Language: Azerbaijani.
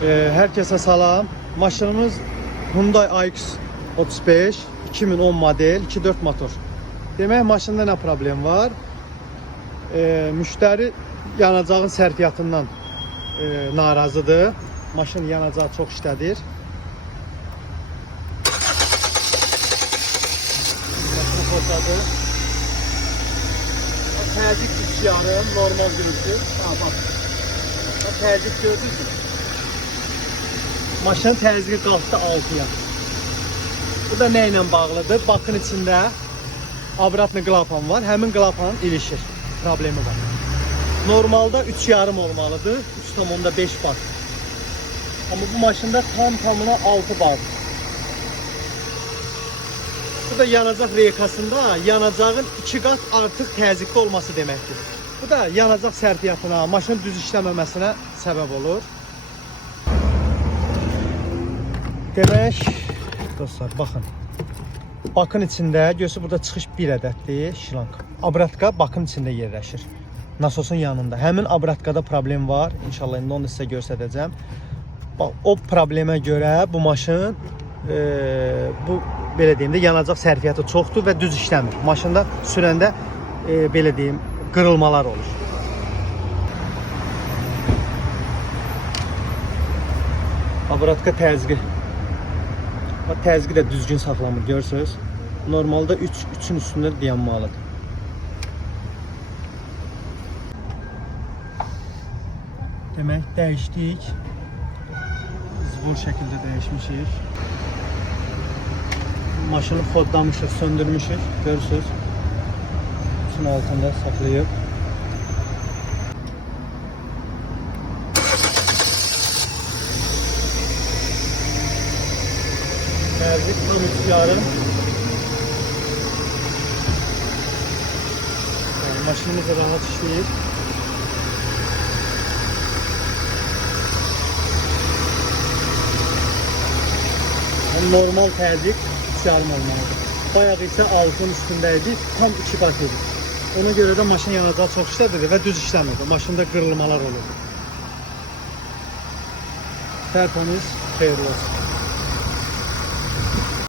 Herkese salam. Maşınımız Hyundai iX35 2010 model 2.4 motor. Demək maşında nə problem var? Müştəri yanacağın sərfiyyatından narazıdır. Maşın yanacağı çox işlədir. Maşını topladı. Təzyiq 3,5 normal görürsünüz. Bak. Təzyiq gördünüz. Maşının təzyiqi qalxdı 6'ya. Bu da nə ilə bağlıdır? Bakın içində obratlı klapan var. Həmin klapanın ilişir. Problemi var. Normalda 3,5 olmalıdır. 3,5 bar. Ama bu maşında tamına 6 bar. Bu da yanacaq reykasında yanacağın 2 qat artıq təzyiqli olması deməkdir. Bu da yanacaq sərfiyyatına, maşının düz işləməməsinə səbəb olur. Demək, dostlar, baxın. Bakın içində, görürsünüz burada çıxış 1 ədəddir, şlank. Abratka bakın içində yerləşir. Nasosun yanında. Həmin abratkada problem var. İnşallah indi onu sizə göstərəcəm. O problemə görə bu maşın bu belə deyim də yanacaq sərfiyyatı çoxdur və düz işləmir. Maşında sürəndə belə deyim qırılmalar olur. Abratka təzyiqi. Təzyiqi də düzgün saxlamır, görürsünüz. Normalda 3'ün üstündə dayanmalıdır. Demək, dəyişdik. Zbor şəkildə dəyişmişik. Maşını xodlamışıq, söndürmüşük, görürsünüz. Üçün altında saxlayıb. Təzyiq tam 3,5. Maşınımız rahat işləyir. Normal təzyiq 3,5 olmalıdır. Bayağı isə 6'ın üstündəydi, tam 2 qat idi. Ona görə də maşın yanacağı çox işlədir və düz işləmirdi. Maşında qırılmalar olur. Tərtəmiz, xeyirli olsun.